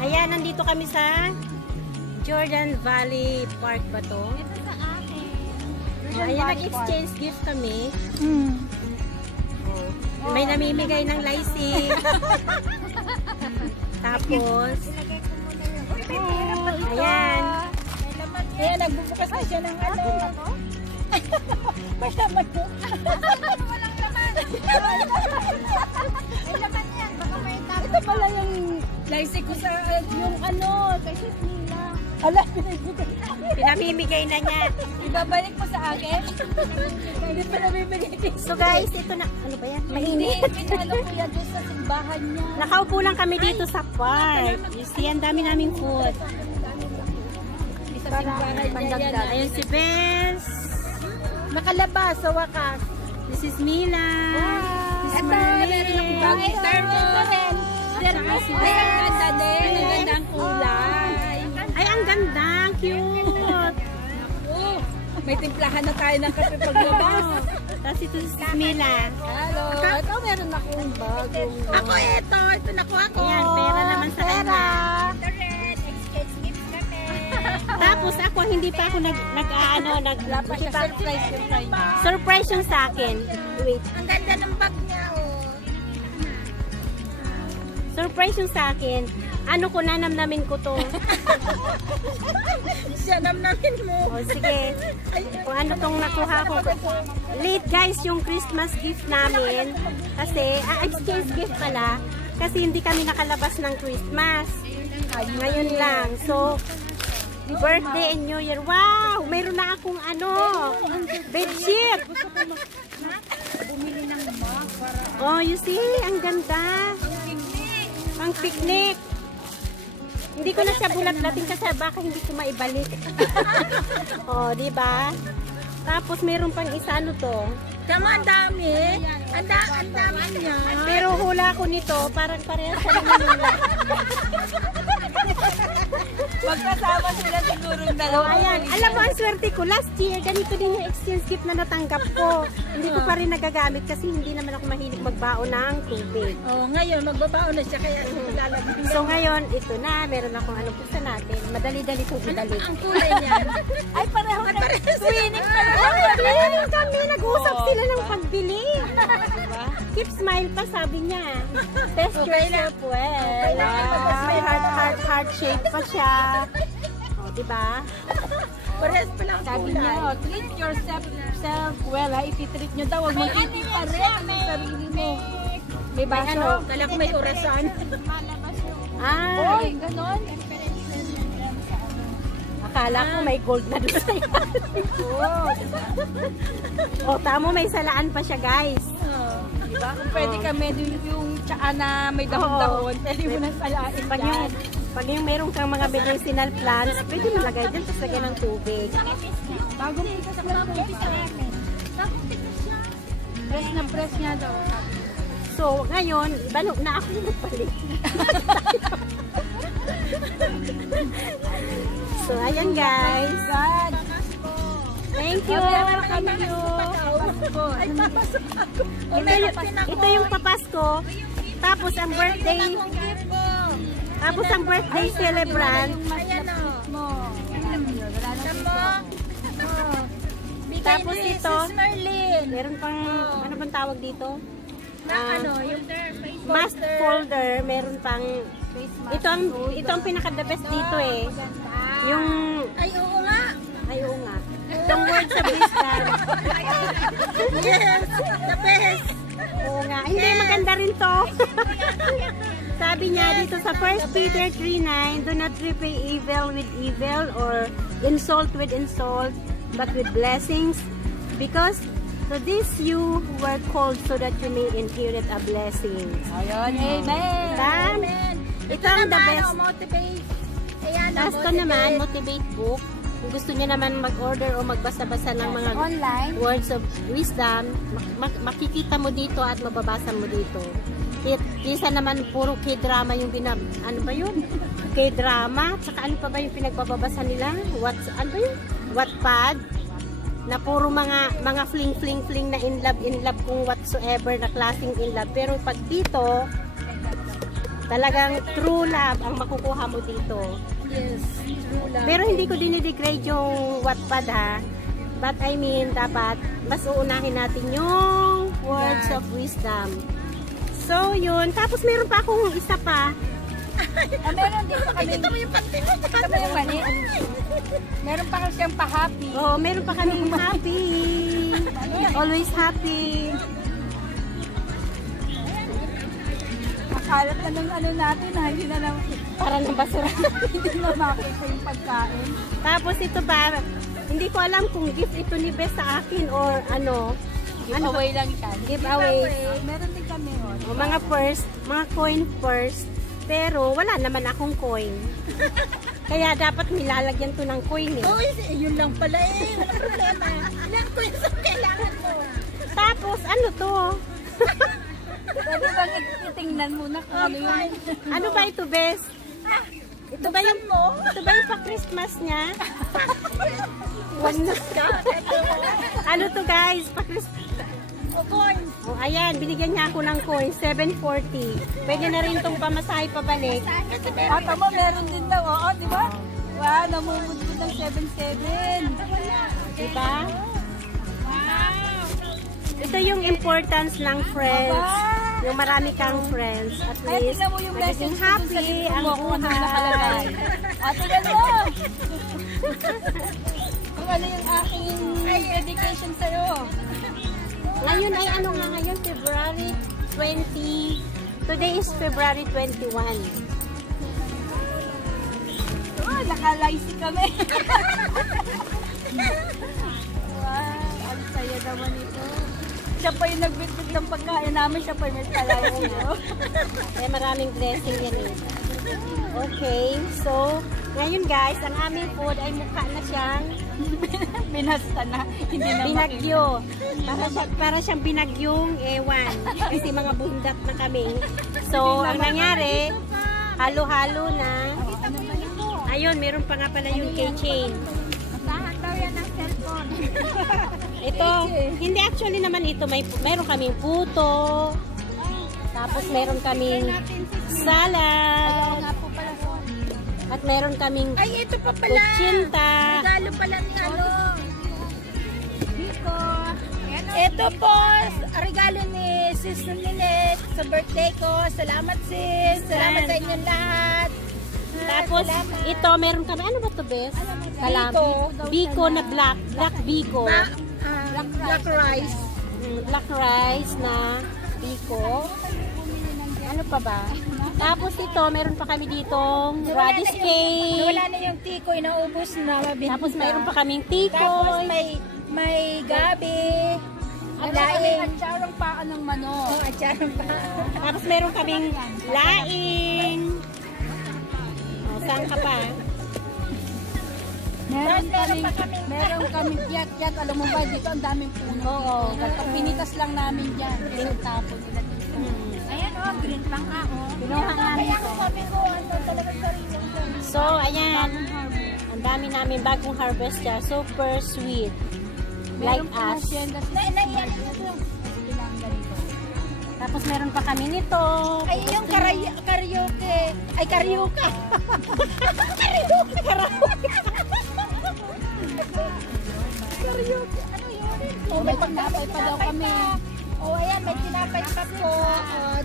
Ayan, nandito kami sa Jordan Valley Park ba to? Ito sa akin. Ayan, nag-exchange gift kami. May namimigay ng laisi. Tapos, ayan. Ayan, nagbubukas na siya ng ano. May laman mo. Walang laman. May laman yan. Baka may tapos. Ito pala yung laisi ko sa yung ano. Kasi nila. Ala, Pinamimigay na niya. ibabalik mo sa akin. Hindi pa nabibigay. So guys, ito na. Ano ba yan? Hindi, Mainit. pinalo ko yan doon sa simbahan niya. Nakaupo lang kami dito sa park. You see, ang dami naming food. Sa simbahan niya yan. Ayun si Bess. Nakalabas sa wakas. This is Mila. This is Ito, meron akong bagong sermon ko rin. Ay, ang ganda din. Ang ganda ang kulay. Ay, ang ganda. Cute. Oh, may timplahan na tayo ng kape paglabas. Tapos ito si Mila. Hello. Ito, meron akong bagong. Ako ito. Ito nakuha ko. Ayan, pera naman sa kanya. Ito rin. Exchange gifts kami. Tapos ako, hindi pa ako Wala pa siya surprise yung kanya. surprise yung sa akin. Wait. Ang ganda ng bag niya, oh. Surprise yung sa akin. Ano ko, nanamnamin ko to. Siya namnamin mo. O, sige. Kung ano tong nakuha ko. Late guys yung Christmas gift namin. Kasi, exchange gift pala. Kasi hindi kami nakalabas ng Christmas. Ngayon lang. So, birthday and New Year. Wow! Mayroon na akong bedsheet. Oh, you see? Ang ganda. Pang picnic. Hindi ko na siya bulat-latin kasi baka hindi ko maibalik. Oh, di ba? Tapos mayroon pang isa to. Tama, ang dami. Ang dami niya. Pero hula ko nito, parang parehas sa Manila. Magkasama sila siguro ng dalawa. Oh, ayan. Alam mo, ang swerte ko. Last year, ganito din yung exchange gift na natanggap ko. Hindi ko pa rin nagagamit kasi hindi naman ako mahilig magbaon ng tubig. Oh, ngayon, magbabaon na siya kaya lalabas. So ngayon, ito na. Meron akong gusto natin. Madali-dali itong ibalik. Ang kulay niya. Ay, pareho na. Twinning pala. Twinning kami. Nag-usap sila ng pagbili. Keep smile pa, sabi niya. Test yourself well. Tapos may heart shape pa siya. O, diba? Parehas pala ang Sabi kulay. niyo, treat yourself well, ha? Iti-treat niyo daw. Huwag mo treat pa rin ang sarili mo. May baso. Kala ko may orasan. Ah, Oy, ganon. akala ko may gold na doon sa O, tamo may salaan pa siya, guys. Diba? Kung pwede kami yung tsaa na may dahon-dahon, pwede mo nang salain dyan. Pag yung meron kang mga medicinal plants, pwede mo lagay dyan, tapos lagyan ng tubig. Bagong pitas ko lang po sa amin. Press na press niya daw. So, ngayon, balo na ako yung nagpalit. So, ayan guys. Thank you. Ay, papasok ako. Ito yung papasko. Tapos ang birthday. Tapos ang birthday celebrant. Ayan o. Tapos ito. Sis Merlin. Meron pang, ano bang tawag dito? Yung Mask folder. Meron pang, ito ang pinaka-the best dito eh. Yung, Ay, oo nga. ay oo nga. Itong words of wisdom. Yes, the best. Oo nga. Hindi, maganda rin to. Sabi niya dito sa 1 Peter 3:9, do not repay evil with evil or insult with insult, but with blessings, because to this you were called so that you may inherit a blessing. Ayun, amen. Amen. Ito ang the best. Motivate. Ayan, Tapos ito naman, motivate book. Kung gusto niya naman mag-order o magbasa-basa ng mga Online. words of wisdom, makikita mo dito at mababasa mo dito. Kisa naman puro K-drama yung ano ba yun? K-drama, tsaka ano pa ba yung pinagbabasa nila? Ano ba yun? Wattpad, na puro mga fling na in love kung whatsoever na klaseng in love. Pero pag dito, Talagang true love ang makukuha mo dito. Yes, true love. Pero hindi ko dinidegrade yung Wattpad ha. But I mean, dapat mas uunahin natin yung words of wisdom. So, yun. Tapos meron pa akong isa pa. Meron din pa kami. Ito mo yung panty mo. Ito mo yung mali. Meron pa kasi siyang pa-happy. Oo, meron pa kaming happy. Always happy. Makalat na ng ano natin ha. Hindi na lang, Para ng basura. hindi na makita yung pagkain. Tapos ito pa, hindi ko alam kung gift ito ni Bes sa akin or ano. Giveaway lang siya. Giveaway. Meron din kami. O, mga purse, mga coin purse. Pero wala naman akong coin. Kaya dapat nilalagyan to ng coin eh. Oh, yun lang pala eh. Walang problema. Ilan ko yung kailangan mo. Tapos ano to? Pwede bang itingnan muna kung ano yun? Ano ba ito, Bes? Ito ba yung pa-Christmas niya? Wag na. Ano to guys? Pa-Christmas. O, coins. Oh, ayan, binigyan niya ako ng coin, 740. Pwede na rin itong pamasahe pabalik. At mo, meron din daw. Oo, di ba? Wow, namumudod ng 7-7. Diba? Ito yung importance ng friends. Yung marami kang friends. At Kaya least, tingnan mo yung magiging message ko dun sa happy libro ang mo kung ano nakalagay. buhay. At tingnan mo! Kung ano yung aking dedication sa'yo. Ngayon ay ano nga ngayon? February 20. Today is February 21. Oh, nakalaysi kami. Wow, ang saya naman ito. Siya pa yung nagbitbit ng pagkain namin, siya pa yung may kalaysi. Kaya maraming blessing yan eh. Okay, so ngayon guys, ang aming food ay mukha na siyang Binasta na, hindi na binagyo. Para siyang binagyong ewan. Kasi mga bundak na kami. So, ang nangyari, halo-halo na. Ayun, meron pa nga pala yung keychain. Masahan daw yan ng cellphone. Ito, hindi actually naman ito. Meron kaming puto. Tapos meron kaming salad. Nga po pala po. At meron kaming Ay, ito pa pala. kutsinta. Regalo pala ni ano. Biko. Ito po, regalo ni Sis Ninette sa birthday ko. Salamat sis. Salamat sa inyong lahat. Tapos, Salamat. ito, meron kami. Ano ba ito, Bes? Salam. Biko. Biko na black. Black Biko. Black rice. Black rice na Biko. Ano pa ba? Tapos ito, meron pa kami ditong radish cake. Wala na yung tikoy, naubos na. Mabinta. Tapos meron pa kaming Tapos tikoy. may gabi. At Laing. atsarang paan ng manok. Oh, atsarang pa. Tapos meron kaming laing. O, saan ka pa? Meron kaming tiyak-tiyak. Alam mo ba, dito ang daming puno. Oo. Kapag pinitas lang namin dyan. Isang tapon nila dito. Ayan o, green pang ako. Binuha namin Kaya ito. ako sabi ko, ano talaga sarili. So, ayan. Ang dami namin bagong harvest siya. Super sweet. Like us. Naiyan nyo doon. Tapos meron pa kami nito. Ay, yung karaoke. Ay, karaoke. Karaoke. Karaoke. Ano yun? Oh, may pagkapay pa daw kami. Oh, ayan, may tinapay pa po.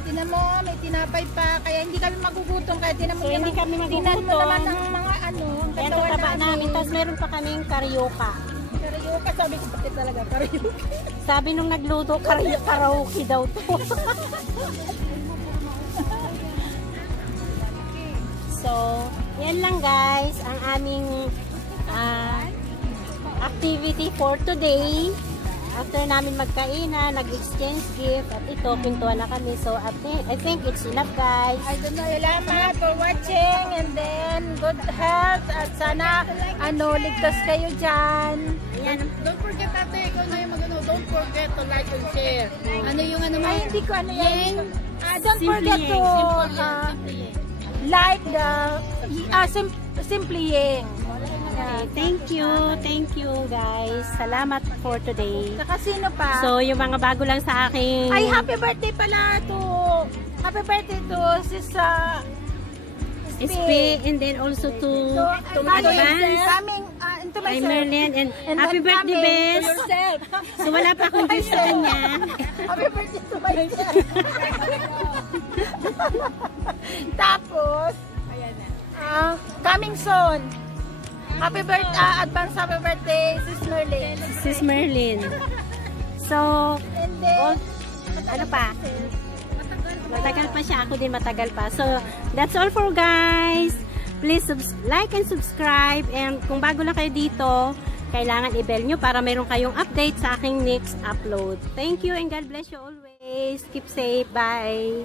Tinan mo, may tinapay pa. Kaya hindi kami magugutom. Kaya tinan mo, So, hindi kami tinan mo magugutom. naman ang mga ano, ang Ayan, katawan tataba namin. namin. Tapos meron pa kaming karyoka. Karaoke, sabi ko pati talaga, karaoke. Sabi nung nagluto, karaoke daw to. So, yan lang guys, ang aming activity for today. After namin magkainan, nag-exchange gift, at ito, pintuan na kami. So, I think it's enough guys. I don't know, salamat for watching and then good health at sana ligtas kayo dyan. Ayan. Don't forget ate, ikaw na yung magano, don't forget to like and share. Ano yung ano mo? Ay, hindi ko ano yan. Don't Simply forget to Yang. like the Simply Yang. Okay, thank you guys. Salamat for today. Saka sino pa? So, yung mga bago lang sa akin. Ay, happy birthday pala to happy birthday to sis SP, and then also to Advance, coming into kay myself. Merlin, and happy then birthday, coming Bes. to yourself. So wala pa akong gift sa kanya. Happy birthday to myself. Tapos, coming soon. Happy birthday, advance happy birthday, Sis Merlin. Sis Merlin. So, And then, ano pa? Matagal pa siya. Ako din matagal pa. So, that's all for guys. Please like and subscribe. And kung bago lang kayo dito, kailangan i-bell nyo para meron kayong update sa aking next upload. Thank you and God bless you always. Keep safe. Bye.